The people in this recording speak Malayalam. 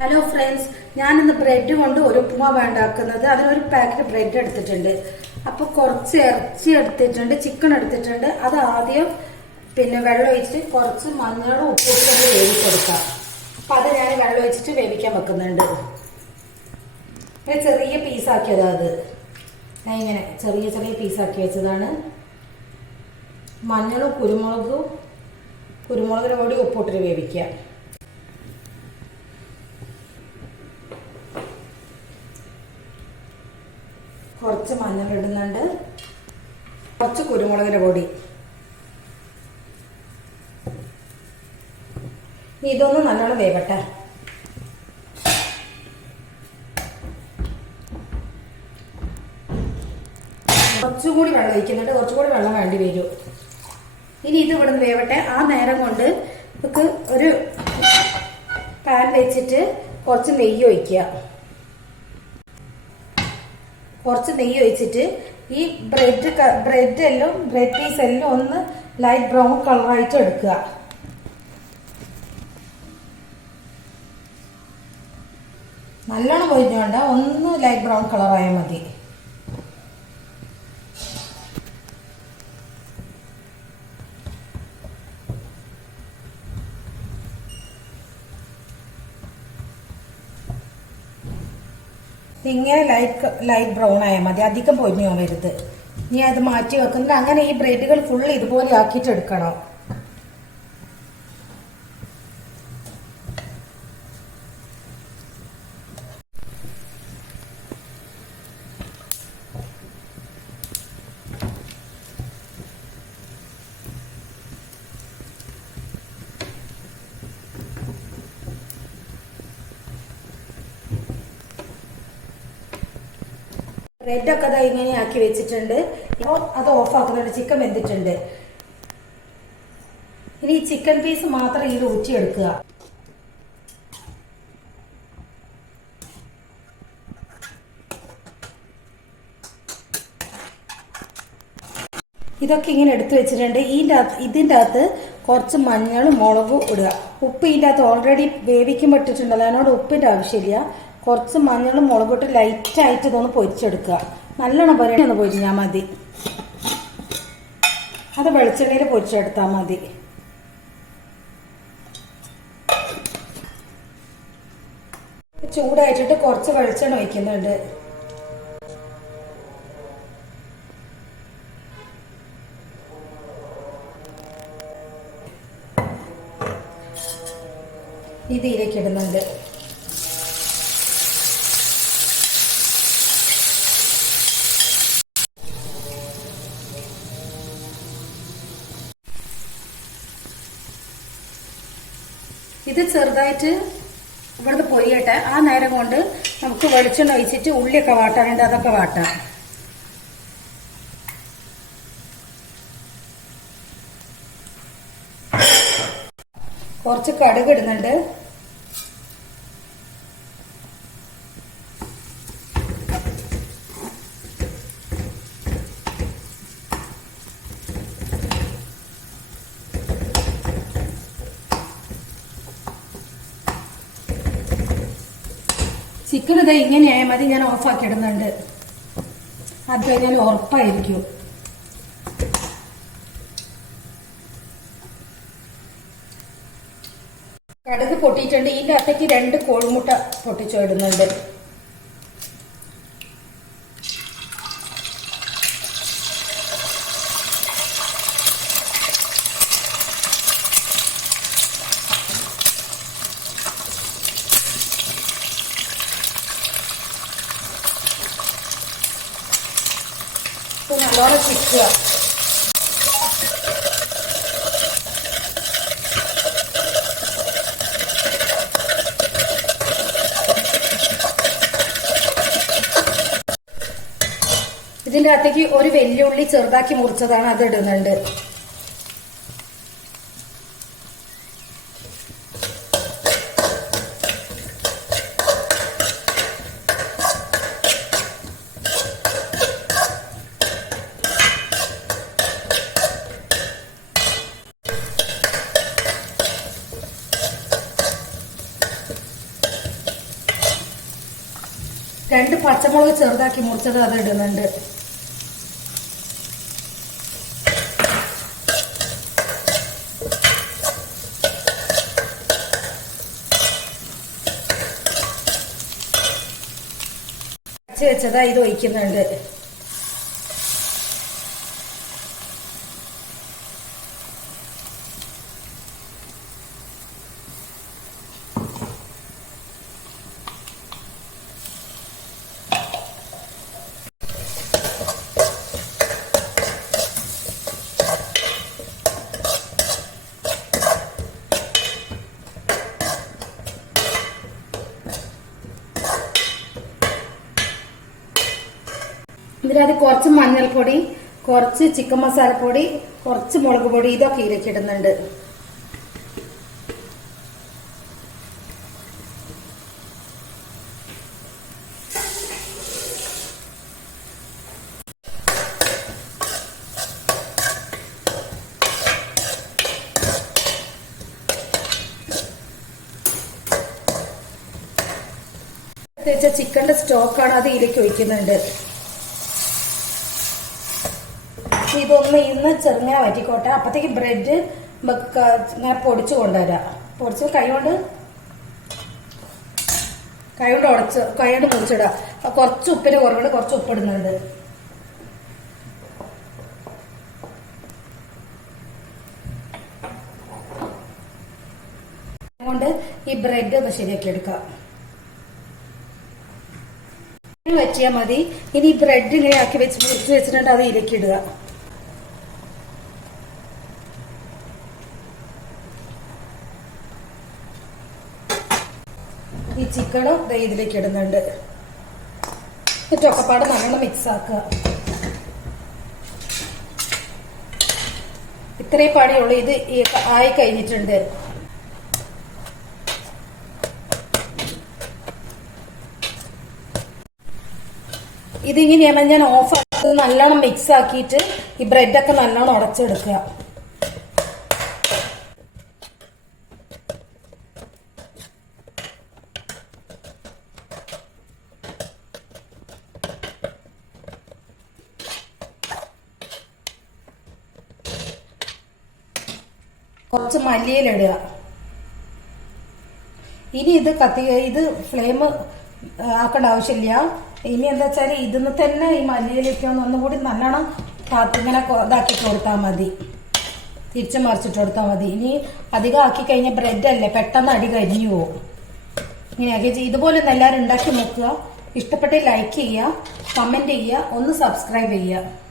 ഹലോ ഫ്രണ്ട്സ്, ഞാൻ ഇന്ന് ബ്രെഡ് കൊണ്ട് ഒരു ഉപ്പുമാവ് ഉണ്ടാക്കുന്നത്. അതിനൊരു പാക്കറ്റ് ബ്രെഡ് എടുത്തിട്ടുണ്ട്. അപ്പോൾ കുറച്ച് ഇറച്ചി എടുത്തിട്ടുണ്ട്, ചിക്കൻ എടുത്തിട്ടുണ്ട്. അത് ആദ്യം വെള്ളം ഒഴിച്ചിട്ട് കുറച്ച് മഞ്ഞളും ഉപ്പിട്ട് വേവിച്ചെടുക്കാം. അപ്പം അത് ഞാൻ വെള്ളം ഒഴിച്ചിട്ട് വേവിക്കാൻ വെക്കുന്നുണ്ട്. ചെറിയ പീസാക്കിയതാണ് അത്. ഞാൻ ഇങ്ങനെ ചെറിയ ചെറിയ പീസാക്കി വെച്ചതാണ്. മഞ്ഞളും കുരുമുളകിന് കൂടി ഉപ്പിട്ടിട്ട് വേവിക്കുക. കുറച്ച് മഞ്ഞൾ ഇടുന്നുണ്ട്, കുറച്ച് കുരുമുളകിൻ്റെ പൊടി. ഇതൊന്ന് നല്ലോണം വേവട്ടെ. കുറച്ചും കൂടി വെള്ളം ഒഴിക്കുന്നുണ്ട്, കുറച്ചുകൂടി വെള്ളം വേണ്ടി വരും. ഇനി ഇത് ഇവിടെ നിന്ന് വേവട്ടെ. ആ നേരം കൊണ്ട് നമുക്ക് ഒരു പാൻ വെച്ചിട്ട് കുറച്ച് നെയ്യ് ഒഴിക്കുക. കുറച്ച് നെയ്യ് ഒഴിച്ചിട്ട് ഈ ബ്രെഡ് പീസ് എല്ലാം ഒന്ന് ലൈറ്റ് ബ്രൗൺ കളറായിട്ട് എടുക്കുക. നല്ലോണം പൊരിഞ്ഞോണ്ട, ഒന്ന് ലൈറ്റ് ബ്രൗൺ കളറായാൽ മതി. ഇങ്ങനെ ലൈറ്റ് ബ്രൗൺ ആയാൽ മതി, അധികം പൊരിഞ്ഞു പോകരുത്. ഇനി അത് മാറ്റി വെക്കുന്നത്. അങ്ങനെ ഈ ബ്രെഡുകൾ ഫുള്ള് ഇതുപോലെ ആക്കിയിട്ട് എടുക്കണം. ബ്രെഡൊക്കെ അത് ഇങ്ങനെ ആക്കി വെച്ചിട്ടുണ്ട്. ഇപ്പോൾ അത് ഓഫാക്കുന്നുണ്ട്. ചിക്കൻ വെന്തിട്ടുണ്ട്. ഇനി ഈ ചിക്കൻ പീസ് മാത്രം ഇതിൽ ഊറ്റിയെടുക്കുക. ഇതൊക്കെ ഇങ്ങനെ എടുത്തു വെച്ചിട്ടുണ്ട്. ഇതിൻ്റെ അകത്ത് കുറച്ച് മഞ്ഞളും മുളകും ഇടുക. ഉപ്പ് ഇതിൻ്റെ അകത്ത് ഓൾറെഡി വേവിക്കുമ്പോൾ ഇട്ടിട്ടുണ്ടല്ലോ, അതിനോട് ഉപ്പിൻ്റെ ആവശ്യമില്ല. കുറച്ച് മഞ്ഞളും മുളകും ഇട്ട് ലൈറ്റായിട്ട് ഇതൊന്ന് പൊരിച്ചെടുക്കുക. നല്ലോണം ഒന്ന് പൊരിഞ്ഞാൽ മതി. അത് വെളിച്ചെണ്ണയിൽ പൊരിച്ചെടുത്താൽ മതി. ചൂടായിട്ടിട്ട് കുറച്ച് വെളിച്ചെണ്ണ ഒഴിക്കുന്നുണ്ട്. ഇതിലേക്ക് ഇടുന്നുണ്ട്. ഇത് ചെറുതായിട്ട് ഇവിടുന്ന് പൊരിയട്ടെ. ആ നേരം കൊണ്ട് നമുക്ക് വെളിച്ചെണ്ണ ഒഴിച്ചിട്ട് ഉള്ളിയൊക്കെ വാട്ടാനുണ്ട്, അതൊക്കെ വാട്ടാം. കുറച്ച് കടുക് ഇടുന്നുണ്ട്. ചിക്കൻ ഇത് ഇങ്ങനെയായാൽ മതി. ഞാൻ ഓഫാക്കി ഇടുന്നുണ്ട്. അത് കഴിഞ്ഞാൽ ഉറപ്പായിരിക്കും. കടുക് പൊട്ടിയിട്ടുണ്ട്. ഇതിൻ്റെ അകത്തേക്ക് 2 കോഴിമുട്ട പൊട്ടിച്ചിടുന്നുണ്ട്. നല്ലോണം ചിക്കുക. ഇതിൻ്റെ അകത്തേക്ക് ഒരു വെല്ലുള്ളി ചെറുതാക്കി മുറിച്ചതാണ്, അത് ഇടുന്നുണ്ട്. 2 പച്ചമുളക് ചെറുതാക്കി മുറിച്ചത് അത് ഇടുന്നുണ്ട്. വെച്ചതാ ഇത് ഒഴിക്കുന്നുണ്ട്. ഇതിനകത്ത് കുറച്ച് മഞ്ഞൾപ്പൊടി, കുറച്ച് ചിക്കൻ മസാലപ്പൊടി, കുറച്ച് മുളക് പൊടി ഇതൊക്കെ ഇതിലേക്ക് ഇടുന്നുണ്ട്. ചിക്കന്റെ സ്റ്റോക്കാണ് അത് ഇതിലേക്ക് ഒഴിക്കുന്നുണ്ട്. ഇതൊന്ന് ഇന്ന് ചെറുങ്ങനെ വറ്റിക്കോട്ടെ. അപ്പത്തേക്ക് ബ്രെഡ് ഇങ്ങനെ പൊടിച്ചു കൊണ്ടുവരാം. പൊടിച്ച് കൈകൊണ്ട് മുറിച്ചിടാം. കുറച്ച് ഉപ്പിന് കുറവുണ്ട്, കുറച്ച് ഉപ്പിടുന്നുണ്ട്. അതുകൊണ്ട് ഈ ബ്രെഡ് ഒന്ന് ശരിയാക്കി എടുക്കാം. വെച്ചാൽ മതി. ഇനി ബ്രെഡ് ഇങ്ങനെ ആക്കി മുറിച്ച് വെച്ചിട്ടുണ്ട്, അത് ഇതിലേക്ക് ഇടുക. ഈ ചിക്കനും ഇതിലേക്ക് ഇടുന്നുണ്ട്. ചൊക്കപ്പാട് നല്ലോണം മിക്സ് ആക്കുക. ഇത്രയും പണിയുള്ളൂ. ഇത് ആയി കഴിഞ്ഞിട്ടുണ്ട്. ഇതിങ്ങനെയാണ് ഞാൻ ഓഫ് ആക്കി നല്ലോണം മിക്സ് ആക്കിയിട്ട് ഈ ബ്രെഡൊക്കെ നല്ലോണം ഉടച്ചെടുക്കുക. കുറച്ച് മല്ലിയിലിടുക. ഇനി ഇത് ഫ്ലെയിം ആക്കേണ്ട ആവശ്യമില്ല. ഇനി എന്താ വെച്ചാൽ ഇതിന്ന് തന്നെ ഈ മല്ലിയിലേക്ക് ഒന്നും കൂടി നല്ലോണം ഇങ്ങനെ ഇതാക്കി കൊടുത്താൽ മതി. തിരിച്ച് മറിച്ചിട്ട് കൊടുത്താൽ മതി. ഇനി അധികം ആക്കി കഴിഞ്ഞാൽ ബ്രെഡല്ലേ പെട്ടെന്ന് അടി കരിഞ്ഞു പോകും. ഇങ്ങനെയൊക്കെ ഇതുപോലെ ഒന്ന് എല്ലാവരും ഉണ്ടാക്കി നോക്കുക. ഇഷ്ടപ്പെട്ട് ലൈക്ക് ചെയ്യുക, കമന്റ് ചെയ്യുക, ഒന്ന് സബ്സ്ക്രൈബ് ചെയ്യുക.